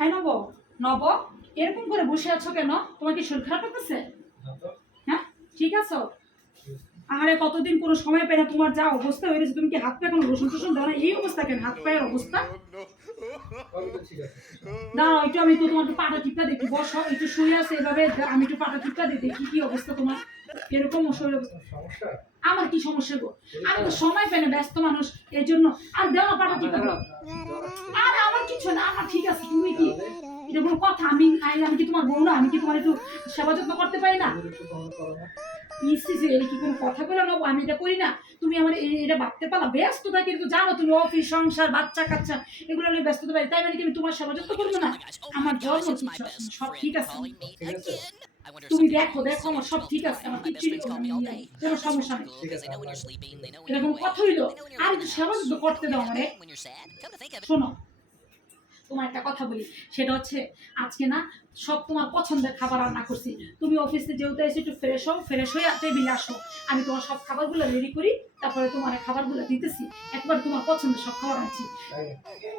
হ্যাঁ নব, নব এরকম করে বসে আছো কেন? তোমার কি শরীর খারাপ লাগতেছে? হ্যাঁ ঠিক আছো? আরে কতদিন কোনো সময় পাই না, তোমার যা অবস্থা হয়েছে, তুমি কি হাত পায়ে কোনো রসুন টসুন দাও না? এই অবস্থা কেন হাত পায়ের অবস্থা? না একটু আমি তো তোমার পাটা টিপটা দেখি, বসো একটু শুয়ে আছে এভাবে, আমি একটু পাটা টিপটা দেখি কি অবস্থা তোমার, এরকম শরীর অবস্থা। আমার কি সমস্যা গো? আমি তো সময় পাই না, ব্যস্ত মানুষ, এই জন্য। আর দেও না পাটা টিপটা দাও। আরে আমার কিছু না, আমার ঠিক আছে। তুমি কি এটা কোনো কথা? আমি কি তোমার বউ না? আমি কি তোমার একটু সেবা যত্ন করতে পারি না? এটা কি কোনো কথা বলে নেবো? আমি এটা করি না? তুমি আমার এটা ভাবতে পারলা? ব্যস্ত থাকি কিন্তু জানো তুমি, অফিস সংসার বাচ্চা কাচ্চা এগুলো নিয়ে ব্যস্ত পারি, তাই মানে কি আমি তোমার সেবা যত্ন করবো না? আমার জন্ম কিছু সব ঠিক আছে, তুমি দেখো দেখো আমার সব ঠিক আছে, আমার কিচ্ছু কোনো সমস্যা নেই। এরকম কথা হইলো? আর একটু সেবা যত্ন করতে দাও আমারে। শোনো তোমার একটা কথা বলি, সেটা হচ্ছে আজকে না সব তোমার পছন্দের খাবার রান্না করছি। তুমি অফিসে যেহেতু এসে একটু ফ্রেশ হও, ফ্রেশ হয়ে টেবিলে আসো, আমি তোমার সব খাবারগুলো রেডি করি, তারপরে তোমার খাবারগুলো দিতেছি। একবার তোমার পছন্দের সব খাবার আনছি।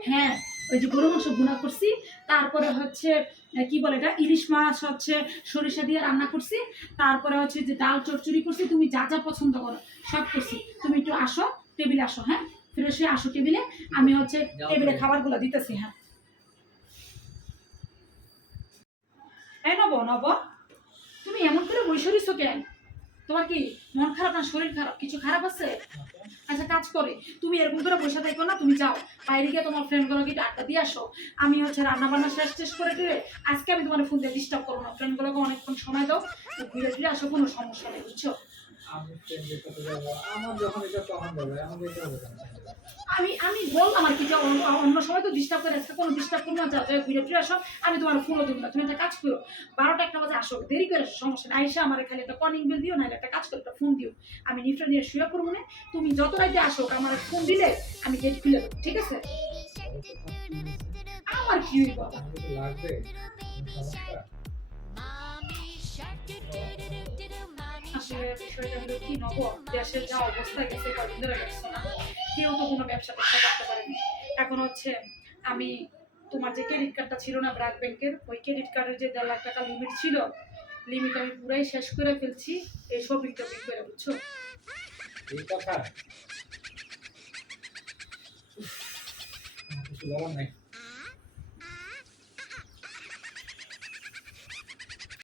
হ্যাঁ ওই যে গরু মাংস ভুনা করছি, তারপরে হচ্ছে কি বলে এটা, ইলিশ মাছ হচ্ছে সরিষা দিয়ে রান্না করছি, তারপরে হচ্ছে যে ডাল চচ্চড়ি করছি, তুমি যা যা পছন্দ করো সব করছি। তুমি একটু আসো, টেবিলে আসো, হ্যাঁ ফ্রেশ হয়ে আসো টেবিলে, আমি হচ্ছে টেবিলে খাবারগুলো দিতেছি। হ্যাঁ এই নব, নব তুমি এমন করে বসে রইছো কেন? তোমার কি মন খারাপ না শরীর খারাপ? কিছু খারাপ আছে? আচ্ছা কাজ করে, তুমি এরকম করে বসে থাকো না, তুমি যাও বাইরে গিয়ে তোমার ফ্রেন্ডগুলোকে আড্ডা দিয়ে আসো। আমি হচ্ছে রান্না বান্না শেষ করে দিয়ে আজকে আমি তোমার ফোন দিয়ে ডিস্টার্ব করবো না, ফ্রেন্ডগুলোকে অনেকক্ষণ সময় দাও, ঘুরে ফিরে আসো, কোনো সমস্যা নেই, বুঝছো? আমি আমি বললাম আর কি যে অন্য সময় তো ডিস্টার্ব করে, আজকে কোনো ডিস্টার্ব করবো না, যাও ঘুরে ফিরে আসো, আমি তোমার ফোনও দেবো না। তুমি একটা কাজ করো, 12টা 1টা বাজে আসো, দেরি করে আসো, সমস্যা নেই, আইসা আমার খালি একটা কলিং বেল দিও, না একটা কাজ করো, একটা ফোন দিও, আমি নিফটা নিয়ে শুয়ে পড়বো না। তুমি যত রাইতে আসো আমার ফোন দিলে আমি গেট খুলে দেবো, ঠিক আছে? আমার কি বাবা আসলে বিষয়টা হলো কি নব, দেশের যা অবস্থা গেছে কদিন ধরে দেখছো না, কেউ তো কোনো ব্যবসা করতে পারেনি। এখন হচ্ছে আমি তোমার যে ক্রেডিট কার্ডটা ছিল না ব্র্যাক ব্যাংকের, ওই ক্রেডিট কার্ডের যে 1.5 লাখ টাকা লিমিট ছিল, লিমিট আমি পুরাই শেষ করে ফেলছি এই শপিং টপিং করে, বুঝছো? এই কথা কিছু বলার নাই।